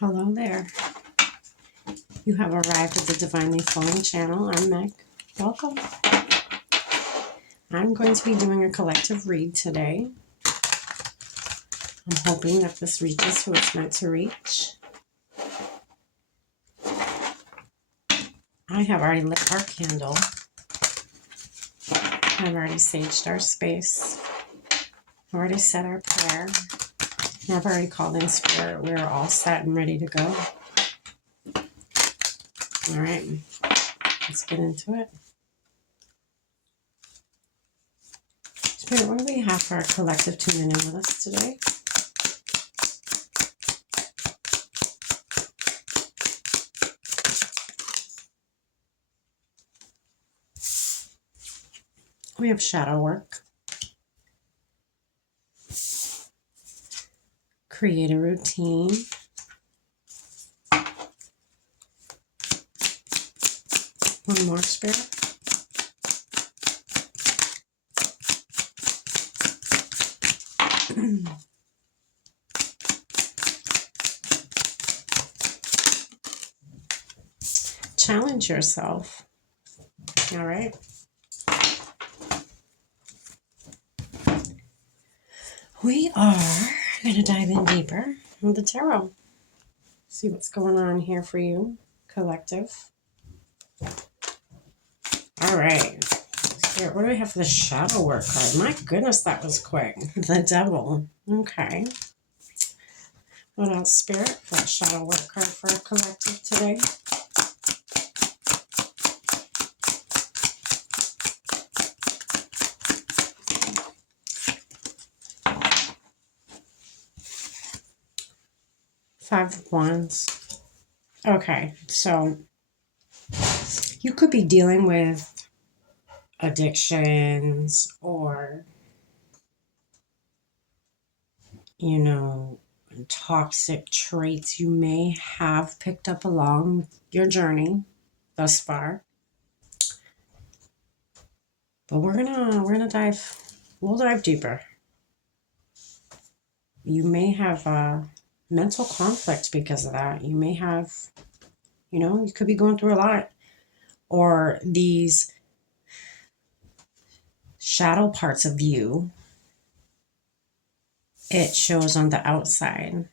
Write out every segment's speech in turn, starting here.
Hello there. You have arrived at the Divinely Flowing channel. I'm Meg. Welcome. I'm going to be doing a collective read today. I'm hoping that this reaches who it's meant to reach. I have already lit our candle. I've already saged our space. I've already said our prayer. And I've already called in spirit. We're all set and ready to go. All right, let's get into it. Spirit, what do we have for our collective tuning in with us today? We have shadow work. Create a routine. One more, Spirit. Challenge yourself. All right. We are going to dive in deeper with the tarot. See what's going on here for you, collective. All right. Spirit, what do we have for the shadow work card? My goodness, that was quick. The devil. Okay. What else, Spirit, for that shadow work card for our collective today? Five of Wands. Okay, so you could be dealing with addictions or, toxic traits you may have picked up along your journey thus far. But we'll dive deeper. You may have mental conflict because of that. You may have, you could be going through a lot. Or these shadow parts of you, it shows on the outside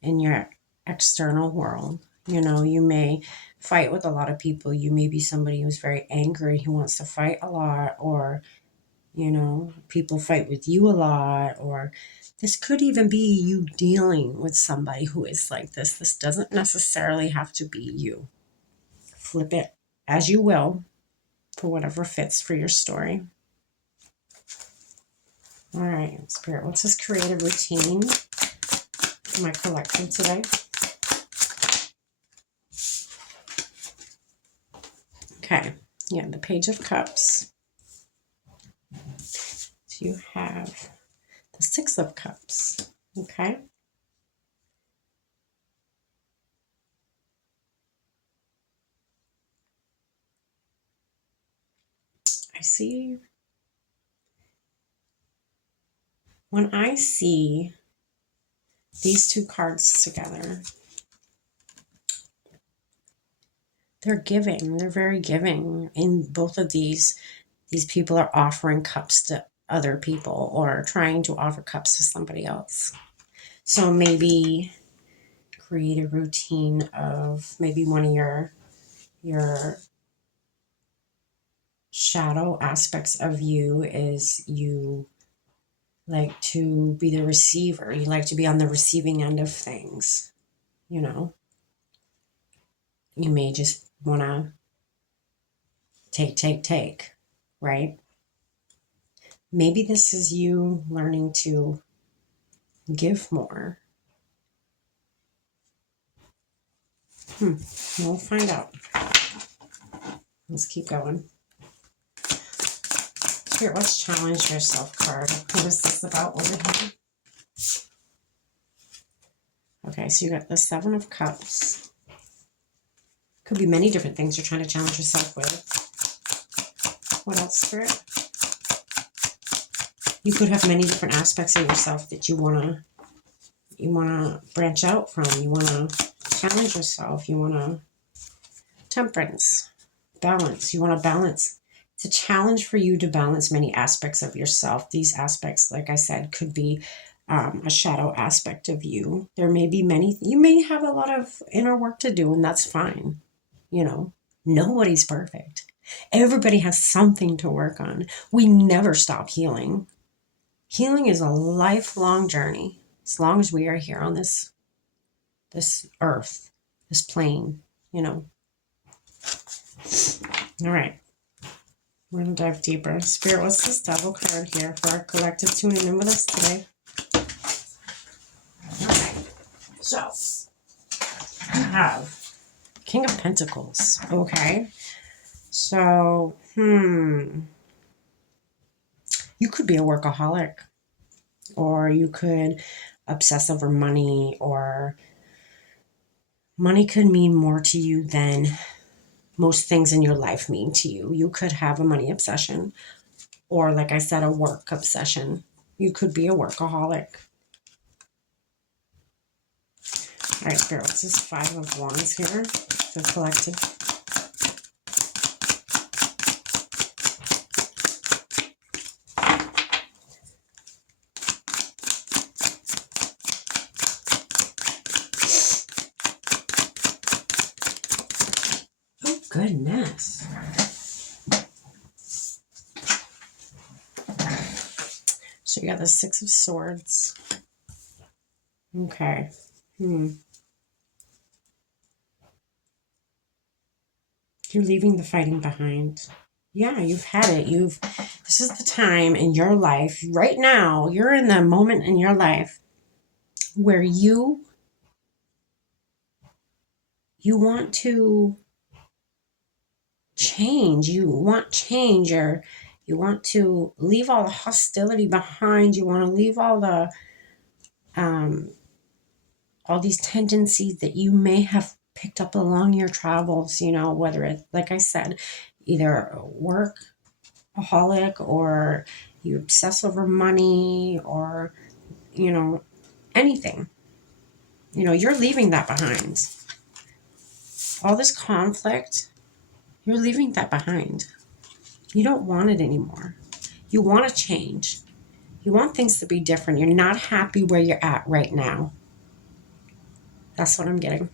in your external world. You may fight with a lot of people. You may be somebody who's very angry, who wants to fight a lot, or, people fight with you a lot, or this could even be you dealing with somebody who is like this. This doesn't necessarily have to be you. Flip it as you will for whatever fits for your story. All right, Spirit, what's this creative routine for my collective today? Okay, yeah, the Page of Cups. So you have the Six of Cups, okay? When I see these two cards together, they're giving. They're very giving. In both of these people are offering cups to other people or trying to offer cups to somebody else. So maybe create a routine of maybe one of your shadow aspects of you is you like to be the receiver. You like to be on the receiving end of things, You may just want to take, right? Maybe this is you learning to give more. We'll find out. Let's keep going. Spirit, let's challenge yourself card. What is this about over here? Okay, so you got the Seven of Cups. Could be many different things you're trying to challenge yourself with. What else, Spirit? You could have many different aspects of yourself that you want to, you want to branch out from. You want to challenge yourself. You want to temperance, balance. You want to balance. It's a challenge for you to balance many aspects of yourself. These aspects, like I said, could be a shadow aspect of you. There may be many, you may have a lot of inner work to do, and that's fine. You know, nobody's perfect. Everybody has something to work on. We never stop healing. Healing is a lifelong journey as long as we are here on this earth, this plane, you know. All right. We're going to dive deeper. Spirit, what's this devil card here for our collective tuning in with us today? Okay. So, we have King of Pentacles. Okay. So, you could be a workaholic, or you could obsess over money, or money could mean more to you than most things in your life mean to you. You could have a money obsession, or like I said, a work obsession. You could be a workaholic. All right, Spirit, what's this 5 of Wands here? The collective. Oh, goodness. So you got the 6 of Swords. Okay. You're leaving the fighting behind. Yeah, you've had it. This is the time in your life right now. You're in the moment in your life where you want to change. You want change, or you want to leave all the hostility behind. You want to leave all these tendencies that you may have picked up along your travels, you know, whether it's, like I said, either workaholic, or you obsess over money, or, you know, anything. You know, you're leaving that behind. All this conflict, you're leaving that behind. You don't want it anymore. You want to change. You want things to be different. You're not happy where you're at right now. That's what I'm getting.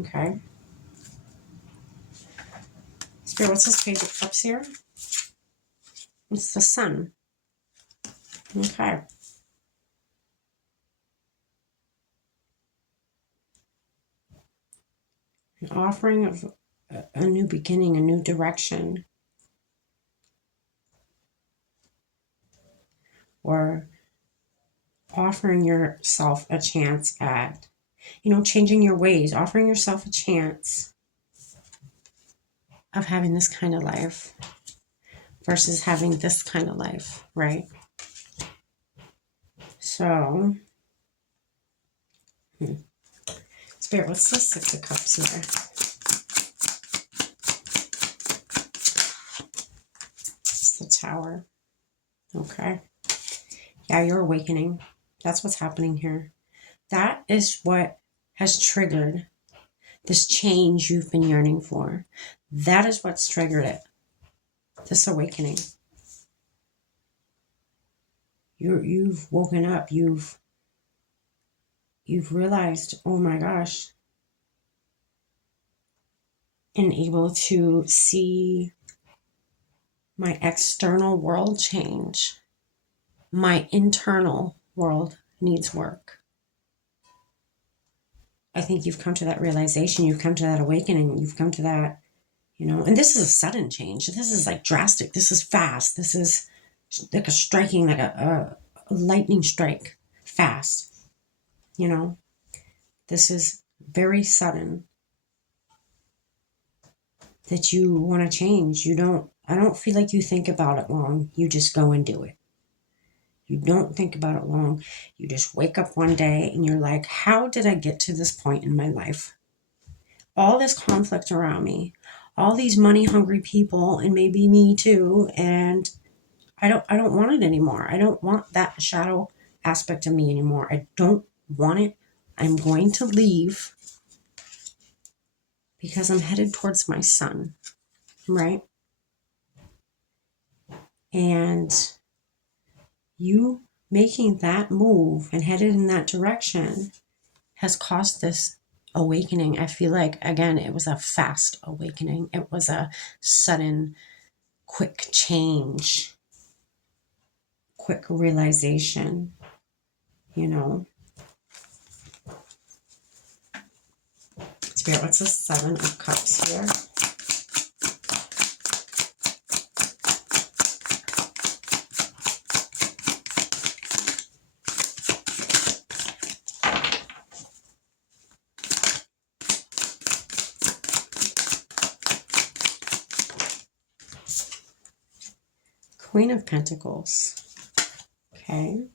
Okay. Spirit, what's this Page of Cups here? It's the Sun. Okay. An offering of a new beginning, a new direction. Or offering yourself a chance at, you know, changing your ways, offering yourself a chance of having this kind of life versus having this kind of life, right? So, Spirit, what's the 6 of Cups here? It's the Tower. Okay. Yeah, you're awakening. That's what's happening here. That is what has triggered this change you've been yearning for. That is what's triggered it. This awakening. You've woken up. You've realized, oh my gosh, and able to see my external world change. My internal world needs work. I think you've come to that realization. You've come to that awakening. You've come to that, you know, and this is a sudden change. This is like drastic. This is fast. This is like a striking, like a lightning strike, fast. You know, this is very sudden that you want to change. I don't feel like you think about it long. You just go and do it. You don't think about it long. You just wake up one day and you're like, how did I get to this point in my life? All this conflict around me, all these money hungry people, and maybe me too. And I don't want it anymore. I don't want that shadow aspect of me anymore. I don't want it. I'm going to leave because I'm headed towards my sun, right? And you making that move and headed in that direction has caused this awakening. I feel like, again, it was a fast awakening. It was a sudden, quick change, quick realization, you know. Spirit, what's the Seven of Cups here? Queen of Pentacles. Okay.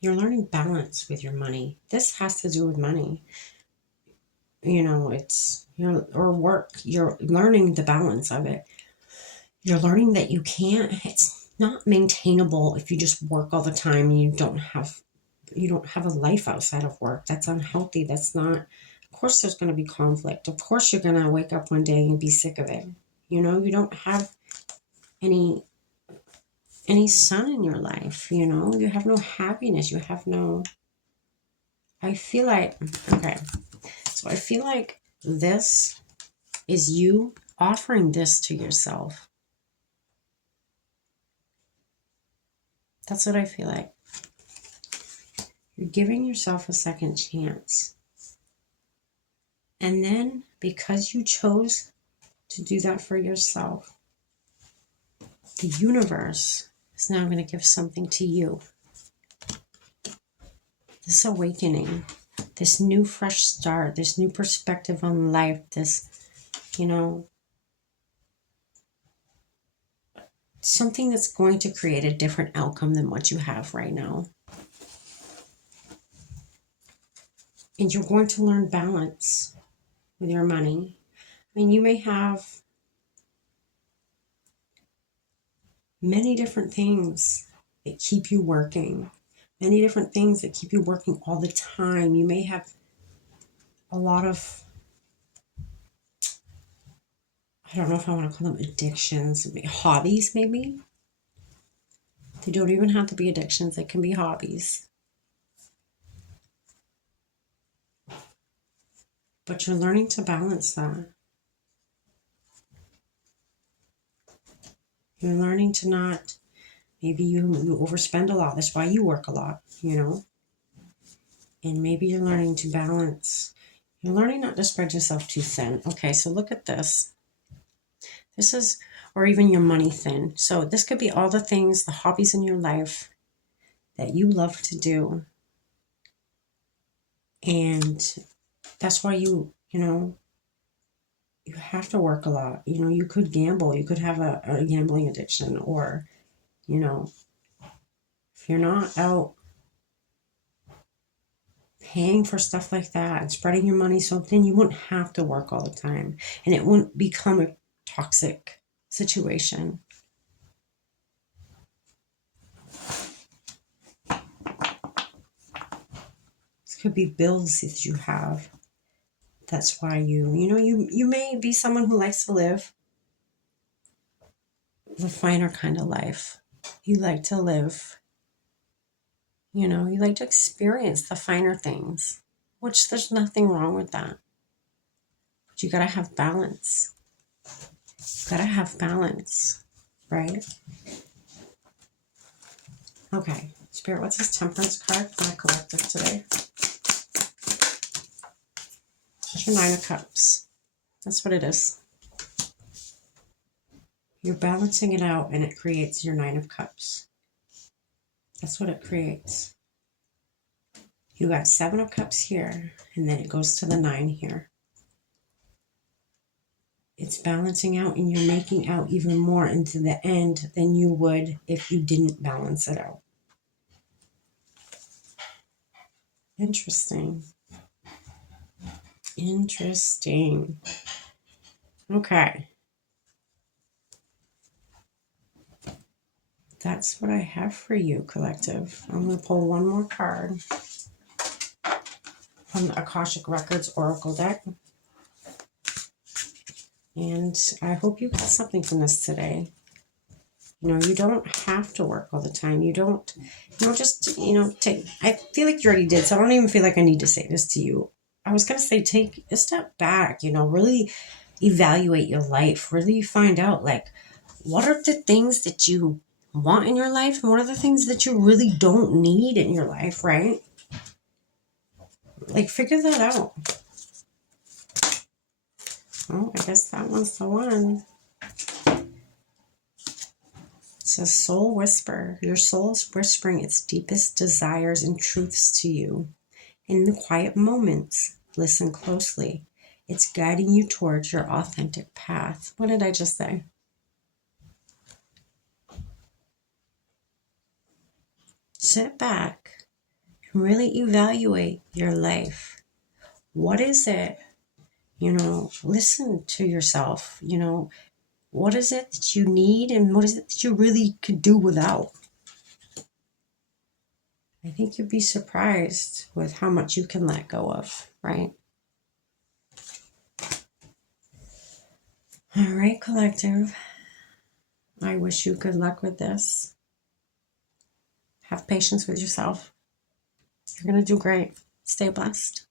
You're learning balance with your money. This has to do with money. You know, or work. You're learning the balance of it. You're learning that it's not maintainable if you just work all the time and you don't have a life outside of work. That's unhealthy. That's not, of course there's going to be conflict. Of course you're going to wake up one day and be sick of it. You know, you don't have any sun in your life, you know, you have no happiness, you have no, I feel like, okay, so I feel like this is you offering this to yourself. That's what I feel like. You're giving yourself a second chance. And then because you chose to do that for yourself, the universe is now going to give something to you. This awakening, this new fresh start, this new perspective on life, this, you know, something that's going to create a different outcome than what you have right now. And you're going to learn balance with your money. I mean, you may have many different things that keep you working, many different things that keep you working all the time. You may have a lot of, I don't know if I want to call them addictions, hobbies maybe. They don't even have to be addictions, they can be hobbies. But you're learning to balance that. You're learning to not, maybe you overspend a lot. That's why you work a lot, you know. And maybe you're learning to balance. You're learning not to spread yourself too thin. Okay, so look at this. This is, or even your money thin. So this could be all the things, the hobbies in your life that you love to do. And that's why you know, you have to work a lot. You know, you could gamble. You could have a gambling addiction, or, you know, if you're not out paying for stuff like that and spreading your money so thin, you wouldn't have to work all the time. And it wouldn't become a toxic situation. This could be bills that you have. That's why you may be someone who likes to live the finer kind of life. You like to live, you know, you like to experience the finer things, which there's nothing wrong with that. But you gotta have balance. You gotta have balance, right? Okay, Spirit, what's this Temperance card for my collective today? It's your Nine of Cups. That's what it is. You're balancing it out and it creates your Nine of Cups. That's what it creates. You got Seven of Cups here, and then it goes to the Nine here. It's balancing out, and you're making out even more into the end than you would if you didn't balance it out. Interesting. Interesting. Okay. That's what I have for you, collective. I'm going to pull one more card from the Akashic Records Oracle deck. And I hope you got something from this today. You know, you don't have to work all the time. You don't just, take, I feel like you already did, so I don't even feel like I need to say this to you. I was going to say, take a step back, really evaluate your life, really find out, like, what are the things that you want in your life and what are the things that you really don't need in your life, right? Like, figure that out. Oh, I guess that one's the one. It says soul whisper. Your soul is whispering its deepest desires and truths to you. In the quiet moments, listen closely. It's guiding you towards your authentic path. What did I just say? Sit back and really evaluate your life. What is it? Listen to yourself. What is it that you need and what is it that you really could do without? I think you'd be surprised with how much you can let go of, right? All right, collective. I wish you good luck with this. Have patience with yourself. You're going to do great. Stay blessed.